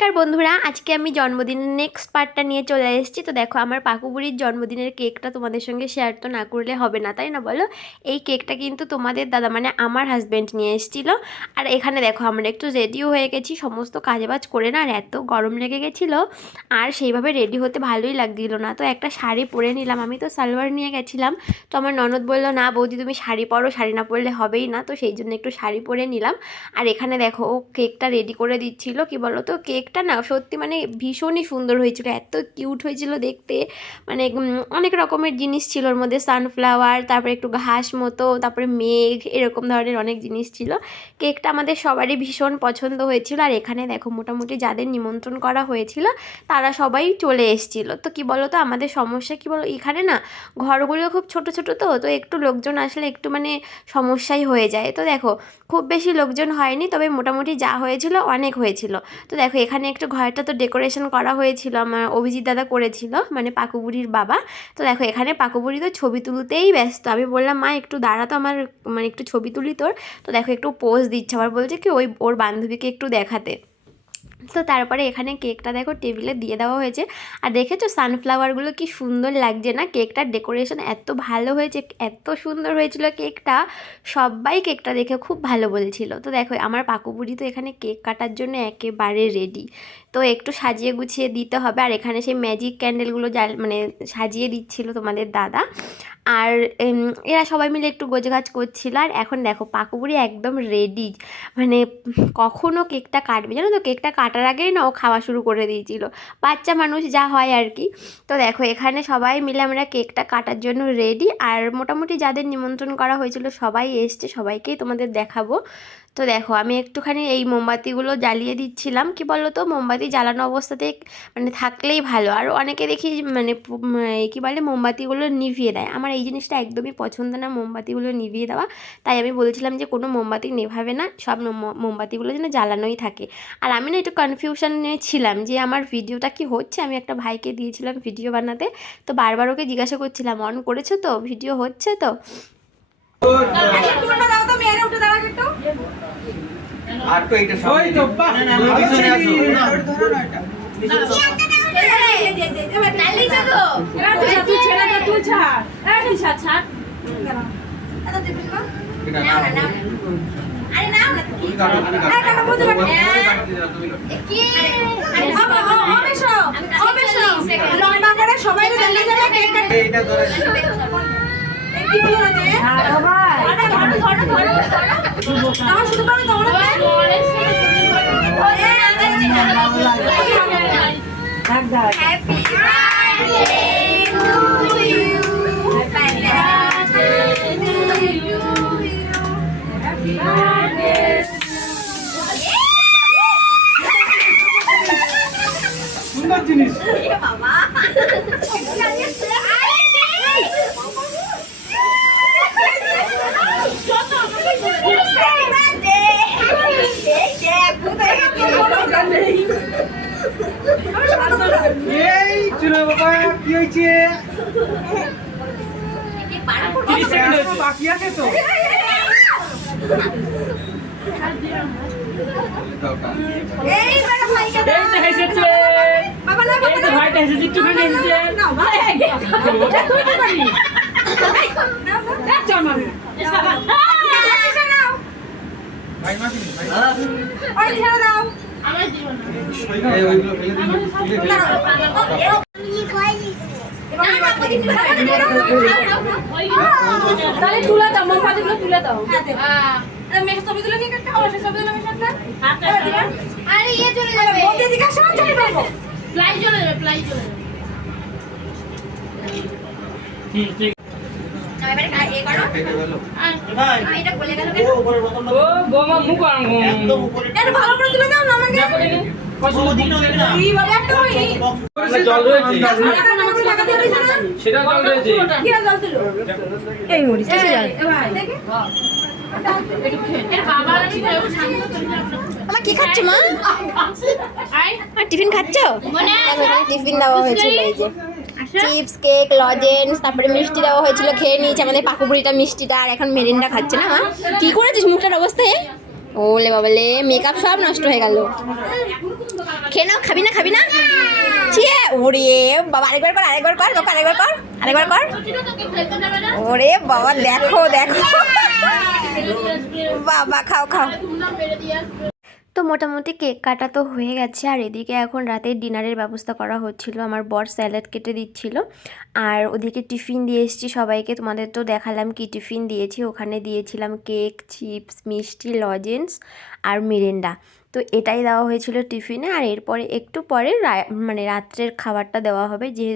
নমস্কার বন্ধুরা, আজকে আমি জন্মদিনের নেক্সট পার্টটা নিয়ে চলে এসেছি। তো দেখো, আমার পাকুবুড়ির জন্মদিনের কেকটা তোমাদের সঙ্গে শেয়ার তো না করলে হবে না, তাই না বলো। এই কেকটা কিন্তু তোমাদের দাদা মানে আমার হাজব্যান্ড নিয়ে এসেছিলো। আর এখানে দেখো, আমরা একটু রেডিও হয়ে গেছি সমস্ত কাজবাজ করে না, আর এত গরম লেগে গেছিলো আর সেইভাবে রেডি হতে ভালোই লাগছিল না। তো একটা শাড়ি পরে নিলাম, আমি তো সালোয়ার নিয়ে গেছিলাম। তো আমার ননদ বললো, না বৌদি তুমি শাড়ি পরো, শাড়ি না পরলে হবেই না। তো সেই জন্য একটু শাড়ি পরে নিলাম। আর এখানে দেখো, ও কেকটা রেডি করে দিচ্ছিল। কি বলো তো, কেকটা না সত্যি মানে ভীষণই সুন্দর হয়েছিল, এত কিউট হয়েছিল দেখতে। মানে অনেক রকমের জিনিস ছিল ওর মধ্যে, সানফ্লাওয়ার, তারপরে একটু ঘাস মতো, তারপরে মেঘ, এরকম ধরনের অনেক জিনিস ছিল। কেকটা আমাদের সবারই ভীষণ পছন্দ হয়েছিল। আর এখানে দেখো, মোটামুটি যাদের নিমন্ত্রণ করা হয়েছিল তারা সবাই চলে এসেছিলো। তো কি বলো তো, আমাদের সমস্যা কি বলো, এখানে না ঘরগুলো খুব ছোট ছোট, তো একটু লোকজন আসলে একটু মানে সমস্যাই হয়ে যায়। তো দেখো, খুব বেশি লোকজন হয়নি, তবে মোটামুটি যা হয়েছিল অনেক হয়েছিল। তো দেখো, এখানে একটু ঘরটা তো ডেকোরেশন করা হয়েছিল, আমার অভিজিৎ দাদা করেছিল, মানে পাকুবুড়ির বাবা। তো দেখো, এখানে পাকুবুড়ি তো ছবি তুলতেই ব্যস্ত। আমি বললাম, মা একটু দাঁড়া তো, আমার মানে একটু ছবি তুলি তোর। তো দেখো, একটু পোজ দিচ্ছে, আবার বলছে কি ওর বান্ধবীকে একটু দেখাতে। তো তারপরে এখানে কেকটা দেখো টেবিলে দিয়ে দেওয়া হয়েছে। আর দেখেছো সানফ্লাওয়ারগুলো কি সুন্দর লাগছে না, কেকটার ডেকোরেশন এত ভালো হয়েছে, এত সুন্দর হয়েছিল কেকটা। সবাই কেকটা দেখে খুব ভালো বলছিল। তো দেখো, আমার পাকুবুড়ি তো এখানে কেক কাটার জন্য একেবারে রেডি। তো একটু সাজিয়ে গুছিয়ে দিতে হবে। আর এখানে সেই ম্যাজিক ক্যান্ডেলগুলো মানে সাজিয়ে দিচ্ছিল তোমাদের দাদা। আর এরা সবাই মিলে একটু গোছগাছ করছিল। আর এখন দেখো, পাকুবুড়ি একদম রেডি, মানে কখনও কেকটা কাটবে জানো তো, কেকটা কাটার আগেই না ও খাওয়া শুরু করে দিয়েছিল, বাচ্চা মানুষ যা হয় আর কি। তো দেখো, এখানে সবাই মিলে আমরা কেকটা কাটার জন্য রেডি। আর মোটামুটি যাদের নিমন্ত্রণ করা হয়েছিল সবাই এসছে, সবাইকেই তোমাদের দেখাবো। তো দেখো, আমি একটুখানি এই মোমবাতিগুলো জ্বালিয়ে দিচ্ছিলাম। কি বলো তো, মোমবাতি জ্বালানো অবস্থাতে মানে থাকলেই ভালো। আর অনেকে দেখি মানে কী বলে, মোমবাতিগুলো নিভিয়ে দেয়। আমার এই জিনিসটা একদমই পছন্দ না, মোমবাতিগুলো নিভিয়ে দেওয়া। তাই আমি বলছিলাম যে কোনো মোমবাতি নেভাবে না, সব মোমবাতিগুলো যেন জ্বালানোই থাকে। আর আমি না একটু কনফিউশনে ছিলাম যে আমার ভিডিওটা কি হচ্ছে। আমি একটা ভাইকে দিয়েছিলাম ভিডিও বানাতে, তো বারবার ওকে জিজ্ঞাসা করছিলাম, অন করেছো তো, ভিডিও হচ্ছে তো। আর তো এইটা সবাই তো বাহ না পিছনে আসো তালি জাগো তুই ছেলেটা তুই ছাড় এই ছাড় এটা দিবি না না আরে না কি কাটা বুঝতে পারছি কি আরে বাবা অবেশো লম্বা করে সবাই চলে যাবে কেক কাটতে এইটা ধরে এই কি হলো মানে হ্যাঁ বাবা আরে ধরো আমার শুধু করে দৌড়াবে Happy birthday to you. Happy birthday to you. Happy birthday. সুন্দর জিনিস মামা এই চুলে বাবা কি হয়েছে বাকি আছে তো ভাই মাসি ভাই দাও এই ওইগুলো ফেলে দিন তাহলে তুলে দাও, মোমবাতিগুলো তুলে দাও। হ্যাঁ মেয়ে ছবি তুলে নিয়ে কাটতে হবে, ছবি তুলে আমি কাটলাম। আরে ইয়ে চলে যাবে, ওতে দিকে আসো, চলে যাবো, ফ্লাই চলে যাবে, ফ্লাই চলে যাবে। ঠিক না এবারে এই করো কেটে গেল ভাই এটা বলে গেল কেন? ও বোমা মুখ একদম উপরে এটা ভালো করে তুলে দাও না আমাকে। কি বাবা একটা হয়নি জল রয়েছে টাকা দিয়ে দিছ না, সেটা জল রয়েছে কি জল দিল এই মরিস এসে জল ভাই দেখে এর বাবা আমি কইবো শান্ত চলে আমার কি খাচ্ছ মা? আর টিফিন খাচ্ছ? টিফিন দেওয়া হয়েছিল, এই যে চিপস, কেক, লজেন্স, তারপরে মিষ্টি দেওয়া হয়েছিল, খেয়ে নিয়েছে আমাদের পাকুবুড়িটা মিষ্টিটা। আর এখন মেরিন্ডা খাচ্ছে না মা। কি করেছিস মুখটার অবস্থায়? ওলে বাবালে মেকআপ সব নষ্ট হয়ে গেল। খেয়ে নাও, খাবি না খাবি না? ছিয়ে ওরে বাবা, আরেকবার কর আরেকবার কর বাবা, আরেকবার কর আরেকবার কর। ওরে বাবা দেখো দেখো বাবা, খাও খাও। তো মোটামুটি কেক কাটা তো হয়ে গেছে, আর এদিকে এখন রাতের ডিনারের ব্যবস্থা করা হচ্ছিল। আমার বর স্যালাড কেটে দিচ্ছিল, আর ওদিকে টিফিন দিয়ে এসেছি সবাইকে। তোমাদের তো দেখালাম কি টিফিন দিয়েছি। ওখানে দিয়েছিলাম কেক, চিপস, মিষ্টি, লজেন্স আর মিরিন্ডা। তো এটাই দেওয়া হয়েছিল টিফিনে। আর এরপরে একটু পরে মানে রাত্রের খাবারটা দেওয়া হবে, যে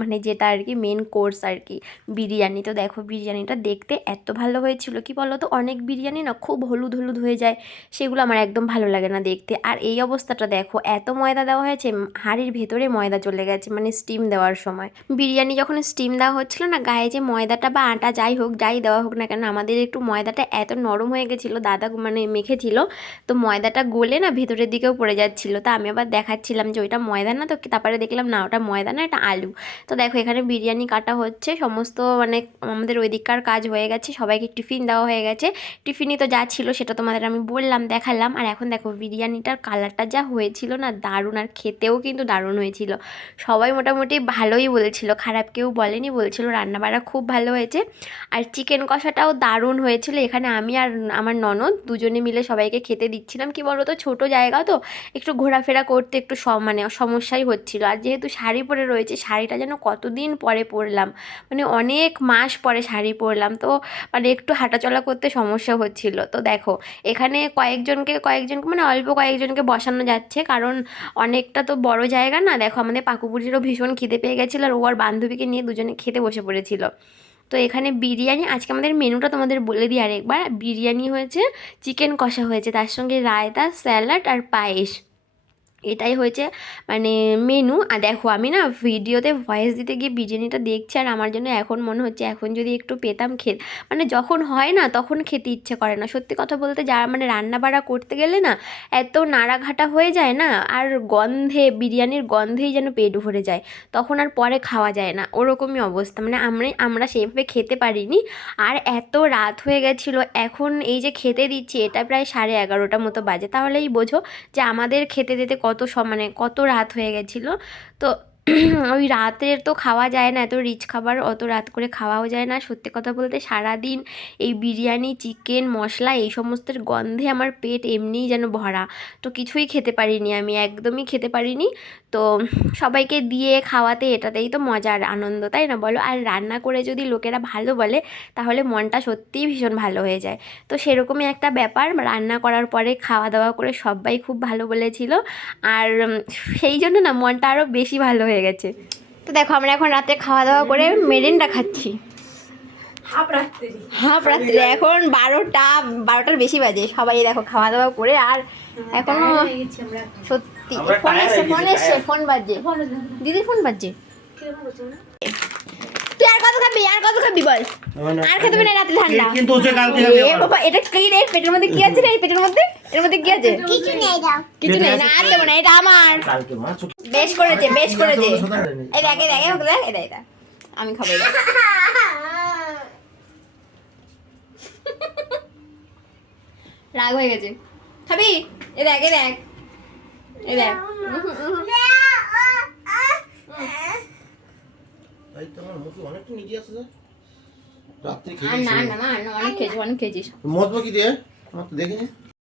মানে যেটা আর কি মেন কোর্স আর কি, বিরিয়ানি। তো দেখো বিরিয়ানিটা দেখতে এত ভালো হয়েছিল, কি বলো তো, অনেক বিরিয়ানি না খুব হলুদ হলুদ হয়ে যায়, সেগুলো আমার একদম ভালো লাগে না দেখতে। আর এই অবস্থাটা দেখো, এত ময়দা দেওয়া হয়েছে, হাঁড়ির ভেতরে ময়দা চলে গেছে, মানে স্টিম দেওয়ার সময়। বিরিয়ানি যখন স্টিম দেওয়া হচ্ছিল না, গায়ে যে ময়দাটা বা আটা যাই হোক, যাই দেওয়া হোক না কেন, আমাদের একটু ময়দাটা এত নরম হয়ে গেছিলো, দাদা মানে মেখেছিল, তো ময়দাটা গলে না ভেতরের দিকেও পড়ে যাচ্ছিলো। তা আমি আবার দেখাচ্ছিলাম যে ওইটা ময়দা না, তো তারপরে দেখলাম না ওটা ময়দা না, এটা আলু। তো দেখো এখানে বিরিয়ানি কাটা হচ্ছে, সমস্ত মানে আমাদের ওই দিককার কাজ হয়ে গেছে, সবাইকে টিফিন দেওয়া হয়ে গেছে। টিফিনে তো যা ছিল সেটা তোমাদের আমি বললাম, দেখালাম। আর এখন দেখো বিরিয়ানিটার কালারটা যা হয়েছিল না, দারুণ, আর খেতেও কিন্তু দারুণ হয়েছিল। সবাই মোটামুটি ভালোই বলছিল, খারাপ কেউ বলেনি, বলছিল রান্নাবাড়া খুব ভালো হয়েছে। আর চিকেন কষাটাও দারুণ হয়েছিল। এখানে আমি আর আমার ননদ দুজনে মিলে সবাইকে খেতে দিচ্ছিলাম। কি বলো তো, ছোটো জায়গা তো, একটু ঘোরাফেরা করতে একটু মানে সমস্যাই হচ্ছিল। আর যেহেতু শাড়ি পরে রয়েছে, শাড়িটা যেন কতদিন পরে পরলাম, মানে অনেক মাস পরে শাড়ি পরলাম, তো মানে একটু হাঁটাচলা করতে সমস্যা হচ্ছিল। তো দেখো এখানে কয়েকজনকে মানে অল্প কয়েকজনকে বসানো যাচ্ছে, কারণ অনেকটা তো বড় জায়গা না। দেখো আমাদের পাকুপুরিরও ভীষণ খিদে পেয়ে গেছিলো, আর ও আর বান্ধবীকে নিয়ে দুজনে খেতে বসে পড়েছিল। তো এখানে বিরিয়ানি, আজকে আমাদের মেনুটা তোমাদের বলে দিই আরেকবার। বিরিয়ানি হয়েছে, চিকেন কষা হয়েছে, তার সঙ্গে রায়তা, স্যালাড আর পায়েস, এটাই হয়েছে মানে মেনু। আর দেখো আমি না ভিডিওতে ভয়েস দিতে গিয়ে বিরিয়ানিটা দেখছি, আর আমার জন্য এখন মনে হচ্ছে এখন যদি একটু পেতাম মানে যখন হয় না তখন খেতে ইচ্ছে করে না। সত্যি কথা বলতে, যারা মানে রান্না বাড়া করতে গেলে না এত নাড়াঘাটা হয়ে যায় না, আর গন্ধে, বিরিয়ানির গন্ধেই যেন পেট ভরে যায়, তখন আর পরে খাওয়া যায় না, ওরকমই অবস্থা। মানে আমরা সেইভাবে খেতে পারিনি। আর এত রাত হয়ে গেছিলো, এখন এই যে খেতে দিচ্ছি এটা প্রায় 11:30 মতো বাজে, তাহলেই বোঝো যে আমাদের খেতে দিতে মানে কত রাত হয়ে গেছিলো। তো ওই রাতের তো খাওয়া যায় না, এত রিচ খাবার অত রাত করে খাওয়াও যায় না। সত্যি কথা বলতে সারাদিন এই বিরিয়ানি, চিকেন, মশলা এই সমস্তের গন্ধে আমার পেট এমনিই যেন ভরা, তো কিছুই খেতে পারিনি, আমি একদমই খেতে পারিনি। তো সবাইকে দিয়ে খাওয়াতে এটাতেই তো মজা আর আনন্দ, তাই না বলো? আর রান্না করে যদি লোকেরা ভালো বলে, তাহলে মনটা সত্যিই ভীষণ ভালো হয়ে যায়। তো সেরকমই একটা ব্যাপার, রান্না করার পরে খাওয়া দাওয়া করে সবাই খুব ভালো বলেছিল, আর সেই জন্য না মনটা আরও বেশি ভালো হয়ে গেছে। তো দেখো আমরা এখন রাতে খাওয়া দাওয়া করে মেরিন্ডা খাচ্ছি, হাফ রাত্রে, এখন 12টার বেশি বাজে। সবাই দেখো খাওয়া দাওয়া করে, আর এখনো সত্যি ফোন বাজছে, দিদির ফোন বাজছে। তুই আর কত খাবি বল, আর খেতে হবে না, রাতে ঠান্ডা। কিন্তু বাবা এটা কি রে, পেটের মধ্যে কি আছে রে, পেটের মধ্যে এর মধ্যে কি আছে? কিছু নেই না, আর দেবো না, এটা আমার। বেশ করেছে এই দেখ আমি খাবো, রাগ হয়ে গেছে, খাবি? এ দেখ অনেক খেয়েছিস। মজবো কি দিয়ে দেখিনি।